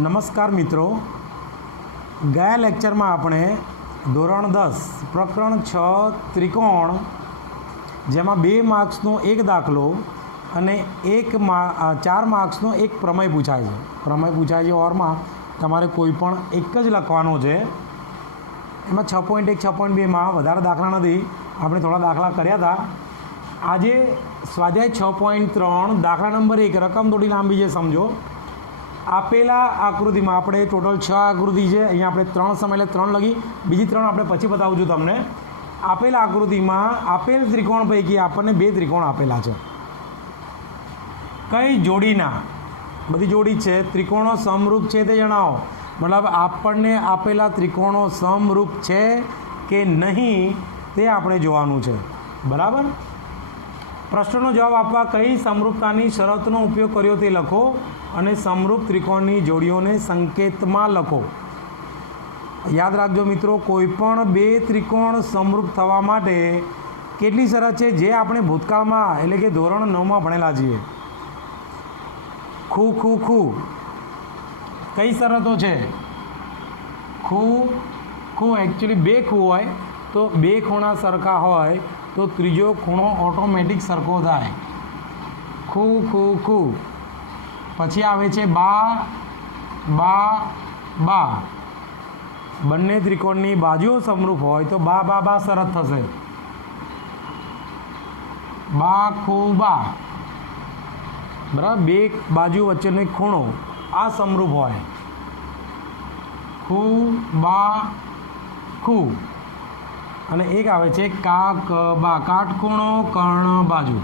નમસ્કાર મિત્રો, ગયા લેક્ચરમાં આપણે ધોરણ 10 પ્રકરણ 6 ત્રિકોણ, જેમાં 2 માર્ક્સનો એક દાખલો અને 4 માર્ક્સનો એક પ્રમેય પૂછાય છે. પ્રમેય પૂછાય છે ઓરમાં તમારે કોઈ પણ એક જ લખવાનો છે. એમાં 6.1 6.2માં વધારે દાખલા નથી, આપણે થોડા દાખલા કર્યા હતા. આજે સ્વાધ્યાય 6.3 દાખલા નંબર 1 રકમ થોડી લાંબી છે, સમજો. આપેલા આકૃતિમાં આપણે ટોટલ 6 આકૃતિ છે. અહીંયા આપણે 3 સમય એટલે 3 લખી, બીજી 3 આપણે પછી બતાવું છું તમને. આપેલા આકૃતિમાં આપેલ ત્રિકોણ પૈકી આપણને 2 ત્રિકોણ આપેલા છે. કઈ જોડીના, બધી જોડી છે, ત્રિકોણો સમરૂપ છે તે જણાવો. મતલબ આપણને આપેલા ત્રિકોણો સમરૂપ છે કે નહીં તે આપણે જોવાનું છે. બરાબર. પ્રશ્નનો જવાબ આપવા કઈ સમરૂપતાની શરતનો ઉપયોગ કર્યો તે લખો અને સમરૂપ ત્રિકોણની જોડીઓને સંકેતમાં લખો. યાદ રાખજો મિત્રો, કોઈ પણ 2 ત્રિકોણ સમરૂપ થવા માટે કેટલી શરત છે જે આપણે ભૂતકાળમાં એટલે કે ધોરણ 9માં ભણેલા છીએ. ખૂ ખૂ ખૂ કઈ શરતો છે? ખૂ ખૂ એકચ્યુઅલી 2 ખૂ હોય તો 2 ખૂણા સરખા હોય તો ત્રીજો ખૂણો ઓટોમેટિક સરખો થાય. ખૂ ખૂ ખૂ. પછી આવે છે બા બા બા. બંને ત્રિકોણની બાજુઓ સમરૂપ હોય તો બા બા બા શરત થશે. બા ખૂ બા. બરાબર. 2 બાજુ વચ્ચેનો એક ખૂણો આ સમરૂપ હોય. ખૂ બા ખૂ. અને એક આવે છે કા ક બા, કાટખૂણો કર્ણ બાજુ.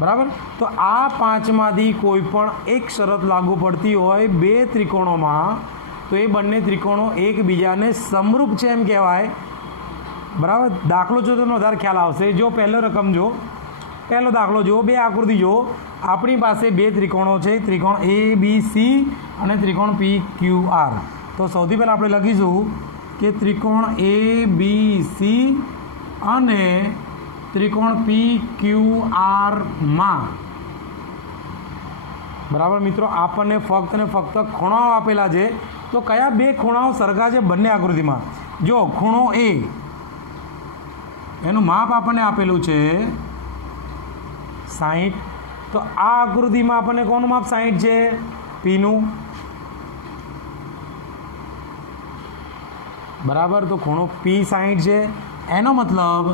બરાબર. તો આ 5માંથી કોઈ પણ એક શરત લાગુ પડતી હોય 2 ત્રિકોણોમાં તો એ બંને ત્રિકોણો એકબીજાને સમરૂપ છે એમ કહેવાય. બરાબર. દાખલો જો તમને વધારે ખ્યાલ આવશે. જો પહેલો રકમ જો, પહેલો દાખલો જો, 2 આકૃતિ જો. આપણી પાસે 2 ત્રિકોણો છે, ત્રિકોણ એ બી સી અને ત્રિકોણ પી ક્યુ આર. તો સૌથી પહેલાં આપણે લખીશું કે ત્રિકોણ એ બી સી અને ત્રિકોણ પી ક્યુ આરમાં. બરાબર મિત્રો, આપણને ફક્ત ને ફક્ત ખૂણાઓ આપેલા છે. તો કયા 2 ખૂણાઓ સરખા છે બંને આકૃતિમાં? જો ખૂણો એ, એનું માપ આપણને આપેલું છે 60. તો આ આકૃતિમાં આપણને કોનું માપ 60 છે? પીનું. બરાબર. તો ખૂણો પી 60 છે. એનો મતલબ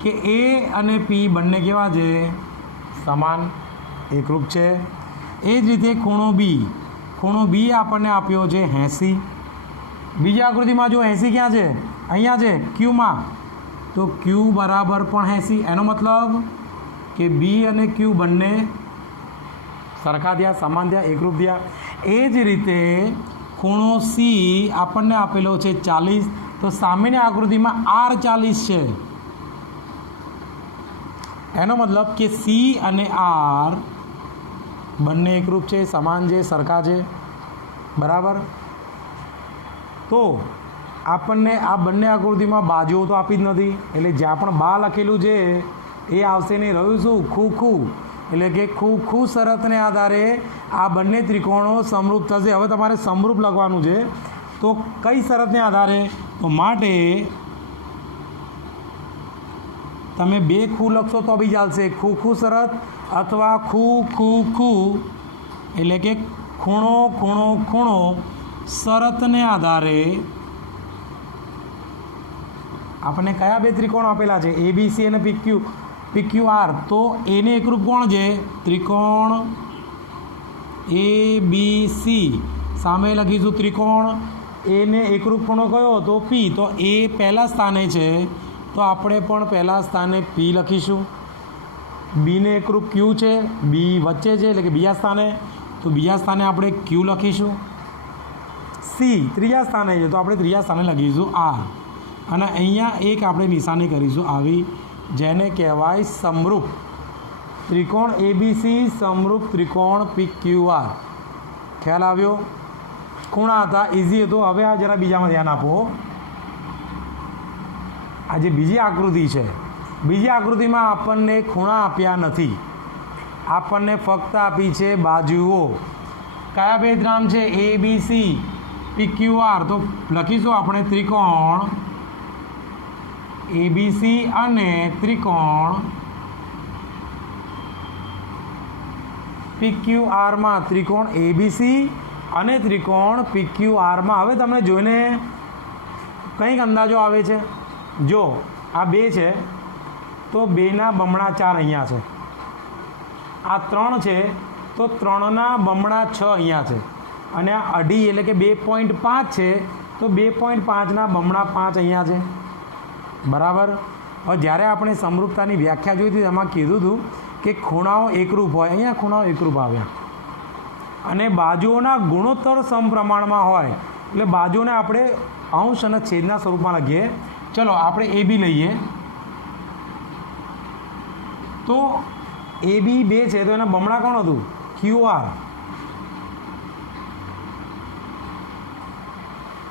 કે એ અને પી બંને કેવા છે? સમાન, એકરૂપ છે. એ જ રીતે ખૂણો બી, ખૂણો બી આપણને આપ્યો છે 80. બીજી આકૃતિમાં જો 80 ક્યાં છે? અહીંયા છે ક્યુમાં. તો ક્યુ બરાબર પણ 80. એનો મતલબ કે બી અને ક્યુ બંને સરખા થયા, સમાન થયા, એકરૂપ થયા. એ જ રીતે ખૂણો સી આપણને આપેલો છે 40. તો સામેની આકૃતિમાં આર 40 છે. એનો મતલબ કે સી અને આર બંને એકરૂપ છે, સમાન છે, સરખા છે. બરાબર. તો આપણને આ બંને આકૃતિમાં બાજુઓ તો આપી જ નથી, એટલે જ્યાં પણ બા લખેલું છે એ આવશે નહીં. રહ્યું શું? ખૂ ખૂ. એટલે કે ખૂ ખૂ શરતને આધારે આ બંને ત્રિકોણો સમરૂપ થશે. હવે તમારે સમરૂપ લખવાનું છે. તો કઈ શરતને આધારે? તો માટે તમે 2 ખૂ લખશો તો બી ચાલશે. ખૂ ખૂ શરત અથવા ખૂ ખૂ ખૂ એટલે કે ખૂણો ખૂણો ખૂણો શરતને આધારે આપણને કયા 2 ત્રિકોણ આપેલા છે? એ બી સી અને પી ક્યુ આર. તો એને એકરૂપ કોણ છે? ત્રિકોણ એ બી સી. સામે લખીશું ત્રિકોણ એને એકરૂપ ખૂણો કયો હતો? પી. તો એ પહેલાં સ્થાને છે તો આપણે પણ પહેલાં સ્થાને પી લખીશું. બીને એકરૂપ ક્યુ છે, બી વચ્ચે છે એટલે કે બીજા સ્થાને, તો બીજા સ્થાને આપણે ક્યુ લખીશું. સી ત્રીજા સ્થાને છે તો આપણે ત્રીજા સ્થાને લખીશું આર. અને અહીંયા એક આપણે નિશાની કરીશું આવી, જેને કહેવાય સમરૂપ ત્રિકોણ એબીસી સમરૂપ ત્રિકોણ પી ક્યુ આર. ખ્યાલ આવ્યો? ખૂણા હતા, ઇઝી હતો. હવે આ જરા બીજામાં ધ્યાન આપો. આ જે બીજી આકૃતિ છે, બીજી આકૃતિમાં આપણને ખૂણા આપ્યા નથી, આપણને ફક્ત આપી છે બાજુઓ. કયા બે નામ છે ABC PQR? તો લખીશું આપણે ત્રિકોણ ABC અને ત્રિકોણ PQR માં ત્રિકોણ ABC અને ત્રિકોણ PQR માં હવે તમને જોઈને કંઈક અંદાજો આવે છે. જો આ 2 છે તો 2ના બમણા 4 અહીંયા છે. આ 3 છે તો 3ના બમણા 6 અહીંયા છે. અને આ અઢી એટલે કે 2.5 છે તો 2.5ના બમણા 5 અહીંયા છે. બરાબર. હવે જ્યારે આપણે સમરૂપતાની વ્યાખ્યા જોઈ હતી એમાં કીધું હતું કે ખૂણાઓ એકરૂપ હોય. અહીંયા ખૂણાઓ એકરૂપ આવ્યા અને બાજુઓના ગુણોત્તર સમપ્રમાણમાં હોય એટલે બાજુઓને આપણે અંશ અને છેદના સ્વરૂપમાં લખીએ. ચલો આપણે AB લઈએ તો AB 2 છે તો એના બમણા કોણ હતું? QR.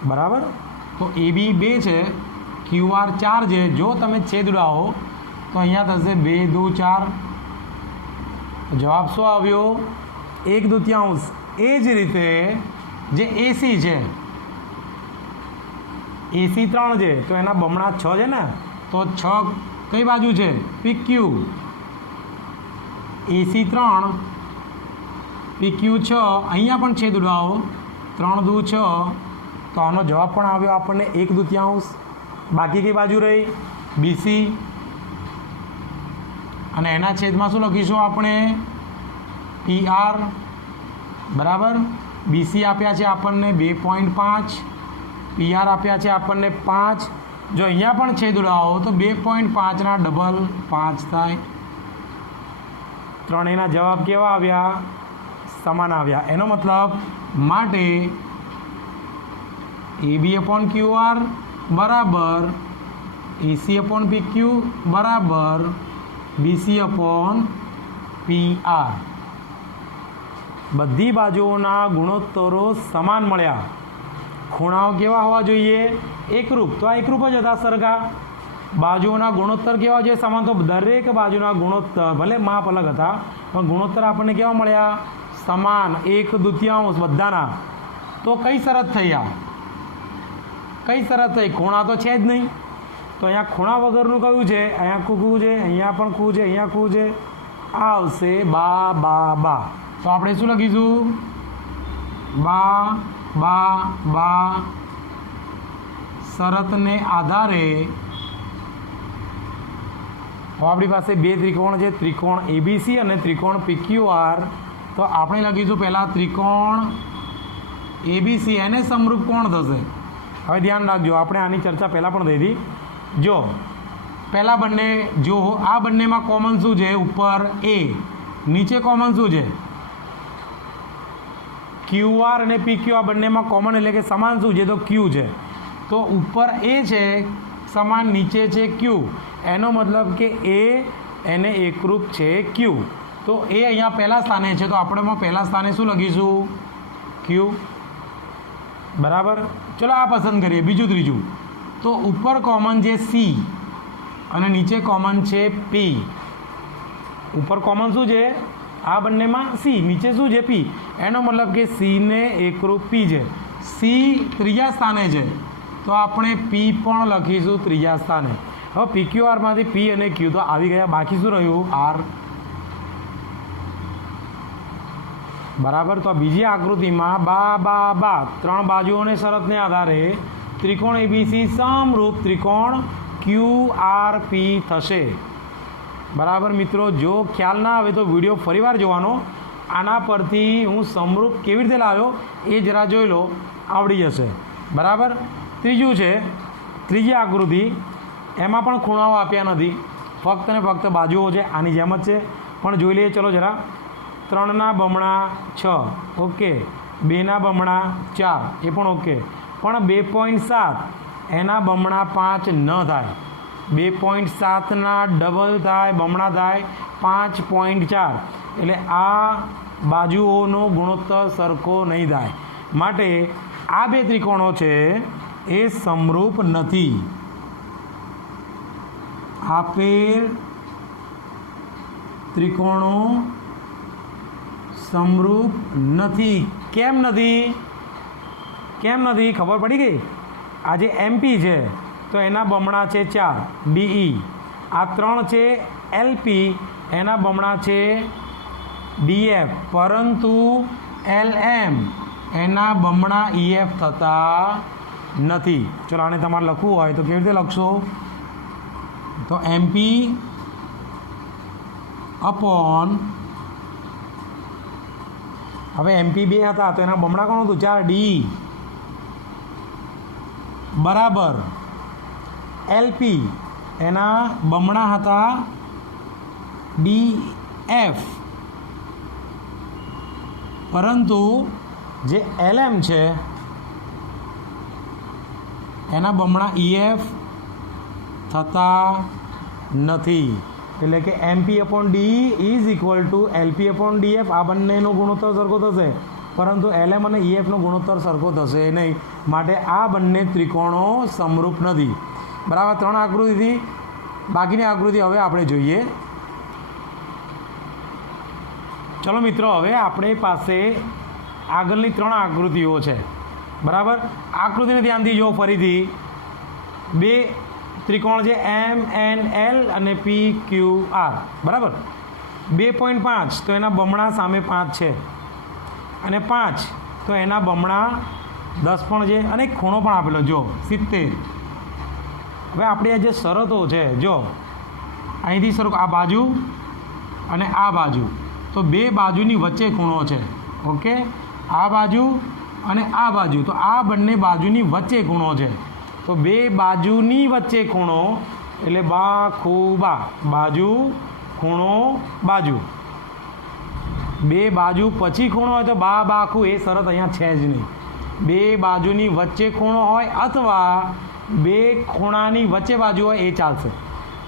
બરાબર. તો AB 2 છે QR 4 છે. જો તમે છેદ ઉડાવો તો અહીંયા થશે 2 2 4. જવાબ શું આવ્યો? 1/2. એ જ રીતે જે AC છે AC 3 છે તો એના બમણા 6 છે ને તો 6 કઈ બાજુ છે? PQ. AC 3 PQ 6. અહીંયા પણ છેદ ઉડાવો 3 2 6 તો આનો જવાબ પણ આવ્યો આપણને 1/2. બાકી કઈ બાજુ રહી? BC. અને એના છેદમાં શું લખીશું આપણે? PR. બરાબર. BC આપ્યા છે આપણને 2.5. PR આપ્યા છે આપણને 5. જો અહીંયા પણ છેદ ઉડાવો તો 2.5ના ડબલ 5 થાય. ત્રણેયના જવાબ કેવા આવ્યા? સમાન આવ્યા. એનો મતલબ માટે AB/QR બરાબર AC/PQ બરાબર BC/PR. બધી બાજુઓના ગુણોત્તરો સમાન મળ્યા. ખૂણાઓ કેવા હોવા જોઈએ? એકરૂપ. તો આ એકરૂપ જ હતા સરખા. બાજુઓના ગુણોત્તર કેવા જોઈએ? સમાન. તો દરેક બાજુના ગુણોત્તર ભલે માપ અલગ હતા પણ ગુણોત્તર આપણને કેવા મળ્યા? સમાન. 1/2 બધાના. તો કઈ શરત થઈ? આ કઈ શરત થઈ? ખૂણા તો છે જ નહીં. તો અહીંયા ખૂણા વગરનું કયું છે? અહીંયા કું છે, અહીંયા પણ કું છે, અહીંયા કું છે. આ આવશે બા બા બા. તો આપણે શું લખીશું? બા બા બા. શરતને આધારે હવે આપણી પાસે 2 ત્રિકોણ છે, ત્રિકોણ ABC અને ત્રિકોણ PQR. તો આપણે લખીશું પહેલાં ત્રિકોણ ABC. એને સમરૂપ કોણ થશે? હવે ધ્યાન રાખજો, આપણે આની ચર્ચા પહેલાં પણ થઈ હતી. જો પહેલાં બંને જો આ બંનેમાં કોમન શું છે? ઉપર A. નીચે કોમન શું છે? QR અને PQ. આ બંનેમાં કોમન એટલે કે સમાન શું છે? તો Q છે. તો ઉપર A છે સમાન, નીચે છે Q. એનો મતલબ કે A એને એકરૂપ છે Q. તો એ અહીંયા પહેલા સ્થાને છે તો આપણે પહેલા સ્થાને શું લખીશું? Q. બરાબર. ચલો આ પસંદ કરીએ. બીજું ત્રીજું. તો ઉપર કોમન છે C અને નીચે કોમન છે P. ઉપર કોમન શું છે? આ બંનેમાં C, નીચે શું છે? P. એનો મતલબ કે C ને એકરૂપ P છે. C ત્રીજા સ્થાને છે તો આપણે P પણ લખીશું ત્રીજા સ્થાને. હવે PQR માંથી P અને Q તો આવી ગયા. બાકી શું રહ્યું? R. બરાબર. તો બીજી આકૃતિમાં બા બા બા 3 બાજુઓને શરતને આધારે ત્રિકોણ ABC સમરૂપ ત્રિકોણ QRP થશે. બરાબર મિત્રો. જો ખ્યાલ ના આવે તો વિડીયો ફરીવાર જોવાનો. આના પરથી હું સમરૂપ કેવી રીતે લાવ્યો એ જરા જોઈ લો, આવડી જશે. બરાબર. ત્રીજું છે ત્રીજી આકૃતિ. એમાં પણ ખૂણાઓ આપ્યા નથી, ફક્ત ને ફક્ત બાજુઓ છે. આની જેમ જ છે પણ જોઈ લઈએ. ચલો જરા. 3ના બમણા 6 ઓકે, 2ના બમણા 4 એ પણ ઓકે, પણ 2.7 એના બમણા 5 ન થાય. 2.7ના ડબલ થાય, બમણા થાય 5.4. એટલે આ બાજુઓનો ગુણોત્તર સરખો નહીં થાય. માટે આ 2 ત્રિકોણો છે એ સમરૂપ નથી. આપેલ ત્રિકોણો સમરૂપ નથી. કેમ નથી ખબર પડી ગઈ? આ જે એમપી છે તો એના બમણા છે 4 ડીઈ, આ 3 છે એલપી એના બમણા છે ડીએફ, પરંતુ એલએમ એના બમણા ઈએફ થતા નથી. ચલો આને તમારે લખવું હોય તો કેવી રીતે લખશો? તો એમપી અપોન, હવે એમપી 2 હતા તો એના બમણા કોણ હતું? 4 ડી બરાબર એલપી એના બમણા હતા ડી એફ, પરંતુ જે એલએમ છે એના બમણા ઈએફ થતા નથી. એટલે કે MP upon D is equal to LP upon DF. આ બંનેનો ગુણોત્તર સરખો થશે, પરંતુ એલએમ અને ઈએફનો ગુણોત્તર સરખો થશે નહીં. માટે આ બંને ત્રિકોણો સમરૂપ નથી. બરાબર. 3 આકૃતિથી બાકીની આકૃતિ હવે આપણે જોઈએ. ચલો મિત્રો, હવે આપણી પાસે આગળની 3 આકૃતિઓ છે. બરાબર. આકૃતિને ધ્યાનથી જો ફરીથી 2 ત્રિકોણ છે એમ એન એલ અને પી ક્યુ આર. બરાબર. 2.5 તો એના બમણા સામે 5 છે, અને 5 તો એના બમણા 10 પણ છે, અને ખૂણો પણ આપેલો જો 70. હવે આપણી આ જે શરતો છે જો અહીંથી શરૂ, આ બાજુ અને આ બાજુ, તો 2 બાજુની વચ્ચે ખૂણો છે. ઓકે, આ બાજુ અને આ બાજુ, તો આ બંને બાજુની વચ્ચે ખૂણો છે. તો 2 બાજુની વચ્ચે ખૂણો એટલે બા ખૂ બા, બાજુ ખૂણો બાજુ. 2 બાજુ પછી ખૂણો હોય તો બા બા ખૂ, એ શરત અહીંયા છે જ નહીં. 2 બાજુની વચ્ચે ખૂણો હોય અથવા 2 ખૂણાની વચ્ચે બાજુ હોય એ ચાલશે.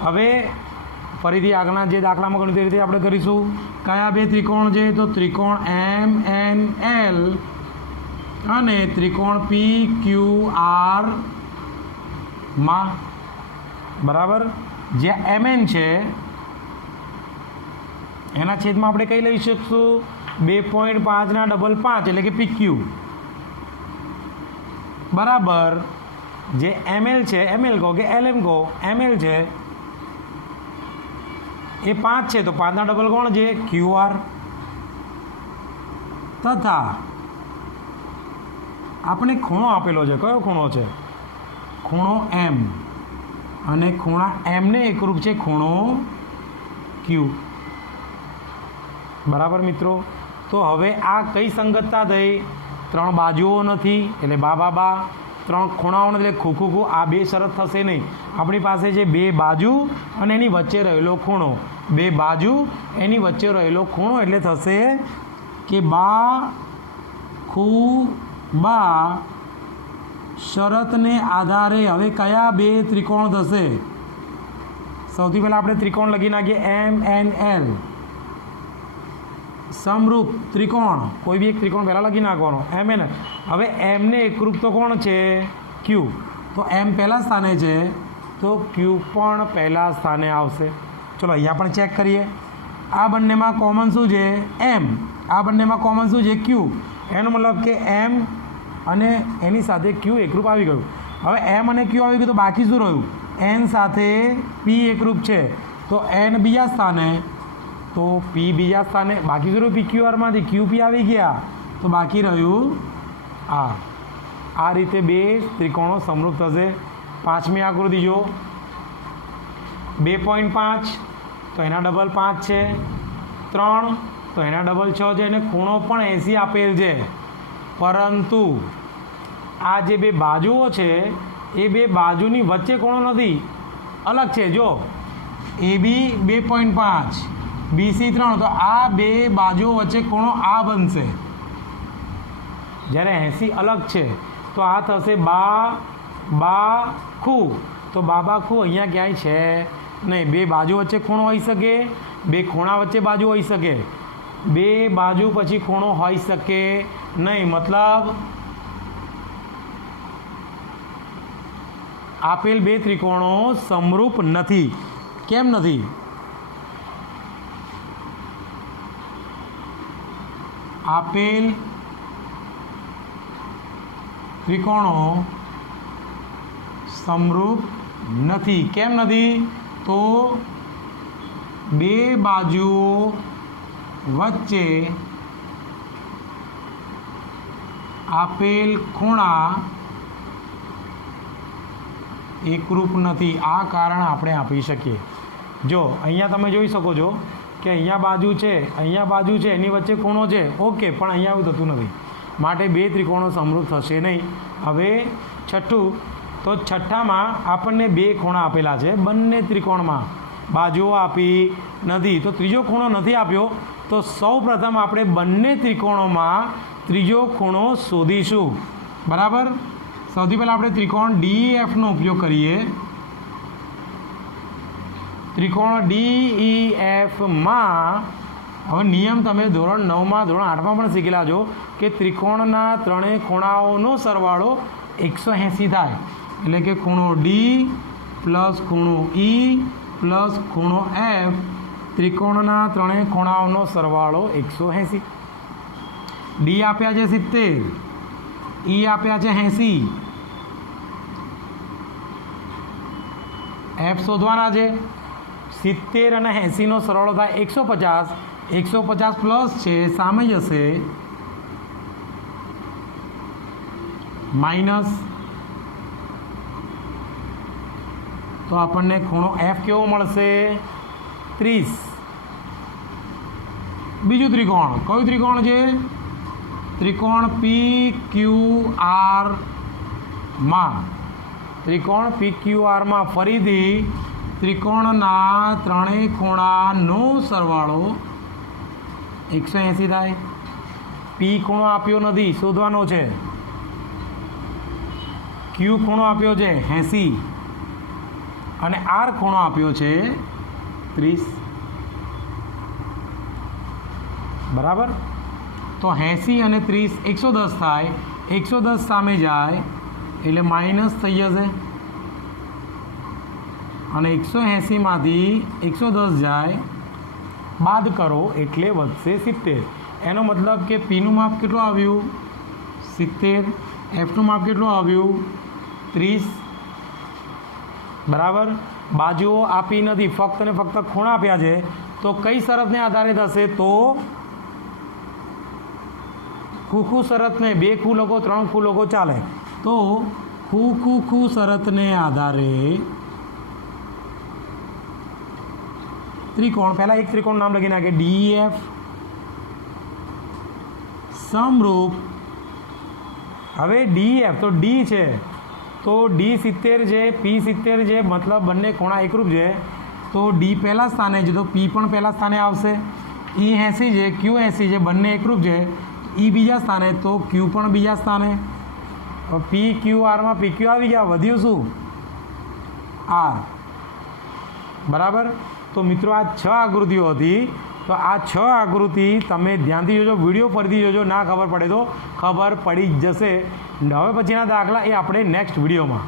હવે ફરીથી આગળના જે દાખલામાં ગણ્યું તે રીતે આપણે કરીશું. કયા 2 ત્રિકોણ છે? તો ત્રિકોણ એમ એન એલ અને ત્રિકોણ પી ક્યુ આર માં. બરાબર. જે એમએન છે એના છેદમાં આપણે કઈ લઈ શકશું? 2.5 ના ડબલ 5 એટલે કે PQ બરાબર. જે એમએલ છે, એમએલ કહો કે એલએમ કહો, એમએલ છે એ 5 છે તો 5 ના ડબલ કોણ છે? QR. તથા આપણે ખૂણો આપેલો છે. કયો ખૂણો છે? ખૂણો એમ, અને ખૂણા એમને એકરૂપ છે ખૂણો ક્યુ. બરાબર મિત્રો. તો હવે આ કઈ સંગતતા થઈ? 3 બાજુઓ નથી એટલે બા બા બા, 3 ખૂણાઓ નથી એટલે ખૂ ખૂ ખૂ. આ 2 શરત થશે નહીં. આપણી પાસે છે 2 બાજુ અને એની વચ્ચે રહેલો ખૂણો. 2 બાજુ એની વચ્ચે રહેલો ખૂણો એટલે થશે કે બા ખૂ બા. શરતને આધારે હવે કયા 2 ત્રિકોણ થશે? સૌથી પહેલાં આપણે ત્રિકોણ લખી નાખીએ એમ એન એલ. સમરૂપ ત્રિકોણ, કોઈ બી એક ત્રિકોણ પહેલાં લખી નાખવાનો એમ એન. હવે એમને એકરૂપ તો કોણ છે? ક્યુ. તો એમ પહેલાં સ્થાને છે તો ક્યુ પણ પહેલાં સ્થાને આવશે. ચલો અહીંયા પણ ચેક કરીએ. આ બંનેમાં કોમન શું છે? એમ. આ બંનેમાં કોમન શું છે? ક્યુ. એનો મતલબ કે એમ અને એની સાથે ક્યુ એકરૂપ આવી ગયું. હવે એમ અને ક્યુ આવી ગયું તો બાકી શું રહ્યું? એન સાથે પી એકરૂપ છે તો એન બીજા સ્થાને, તો પી બીજા સ્થાને. બાકી શું રહ્યું? PQRમાંથી QP આવી ગયા તો બાકી રહ્યું આ. આ રીતે 2 ત્રિકોણો સમરૂપ થશે. 5મી આકૃતિ જો 2.5 તો એના ડબલ 5 છે, 3 તો એના ડબલ 6 છે, અને ખૂણો પણ 80 આપેલ છે. પરંતુ આ જે 2 બાજુઓ છે એ 2 બાજુની વચ્ચે ખૂણો નથી, અલગ છે. જો AB 2.5 BC 3, તો આ 2 બાજુઓ વચ્ચે ખૂણો આ બનશે. જ્યારે 80 અલગ છે તો આ થશે બા બા ખૂ. તો બા બા ખૂ અહીંયા ક્યાંય છે નહીં. 2 બાજુ વચ્ચે ખૂણો હોઈ શકે, 2 ખૂણા વચ્ચે બાજુ હોઈ શકે, 2 બાજુ પછી ખૂણો હોઈ શકે નહીં. મતલબ આપેલ 2 ત્રિકોણો સમરૂપ નથી. કેમ નથી? આપેલ ત્રિકોણો સમરૂપ નથી. કેમ નથી? તો બે બાજુઓ વચ્ચે આપેલ ખૂણા એકરૂપ નથી. આ કારણ આપણે આપી શકીએ. જો અહીંયા તમે જોઈ શકો છો કે અહીંયા બાજુ છે, અહીંયા બાજુ છે, એની વચ્ચે ખૂણો છે, ઓકે, પણ અહીંયા એવું થતું નથી, માટે બે ત્રિકોણો સમરૂપ થશે નહીં. હવે છઠ્ઠું, તો છઠ્ઠામાં આપણને બે ખૂણા આપેલા છે, બંને ત્રિકોણમાં બાજુઓ આપી નથી. તો ત્રીજો ખૂણો નથી આપ્યો, તો સૌ પ્રથમ આપણે બંને ત્રિકોણોમાં ત્રીજો ખૂણો શોધીશું. બરાબર. સૌથી પહેલાં આપણે ત્રિકોણ DEFનો ઉપયોગ કરીએ. ત્રિકોણ DEFમાં હવે નિયમ તમે ધોરણ 9માં ધોરણ 8માં પણ શીખેલા છો કે ત્રિકોણના ત્રણેય ખૂણાઓનો સરવાળો 180 થાય. એટલે કે ખૂણો D પ્લસ ખૂણો E પ્લસ ખૂણો F, ત્રિકોણના ત્રણેય ખૂણાઓનો સરવાળો 180. D આપ્યા છે 70, E આપ્યા છે 80, F શોધવાના છે. 70 અને 80નો સરવાળો થાય 150. 150 પ્લસ છે, સામે જશે માઇનસ, તો આપણને ખૂણો F કેવો મળશે? 30. બીજું ત્રિકોણ કયું ત્રિકોણ છે? ત્રિકોણ PQRમાં. ત્રિકોણ PQRમાં ફરીથી ત્રિકોણના ત્રણેય ખૂણાનો સરવાળો 180 થાય. P ખૂણો આપ્યો નથી, શોધવાનો છે. Q ખૂણો આપ્યો છે 80 અને R ખૂણો આપ્યો છે 30. બરાબર. તો 80 અને 30 110 થાય. 110 સામે જાય એટલે માઇનસ થઈ જશે અને 180માંથી 110 જાય, બાદ કરો એટલે વધશે 70. એનો મતલબ કે Pનું માપ કેટલું આવ્યું? 70. Fનું માપ કેટલું આવ્યું? 30. બરાબર. બાજુઓ આપી નથી, ફક્ત ને ફક્ત ખૂણા આપ્યા છે. તો કઈ શરતને આધારે થશે? તો ખુ શરતને. બે ખુ લખો, ત્રણ ખુ લખો, ચાલે. તો ખુ શરતને આધારે ત્રિકોણ, પહેલાં એક ત્રિકોણ નામ લખી નાખે DEF સમરૂપ. હવે DEF તો D છે, તો D 70 છે, P 70 છે, મતલબ બંને ખૂણા એકરૂપ છે. તો D પહેલાં સ્થાને છે, તો P પણ પહેલાં સ્થાને આવશે. E 80 છે, Q 80 છે, બંને એકરૂપ છે. E બીજા સ્થાને, તો Q પણ બીજા સ્થાને. PQRમાં PQ આવી ગયા, વધ્યું શું? R. બરાબર. તો મિત્રો આ 6 આકૃતિઓ હતી. તો આ 6 આકૃતિ તમે ધ્યાનથી જોજો, વિડીયો ફરીથી જોજો, ના ખબર પડે તો ખબર પડી જ જશે. હવે પછીના દાખલા એ આપણે નેક્સ્ટ વિડીયોમાં